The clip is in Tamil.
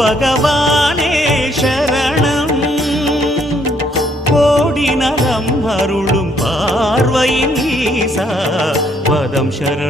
பகவானே சரணம். கோடி நலம் அருளும் பார்வையின் ஈசா பதம் சரணம்.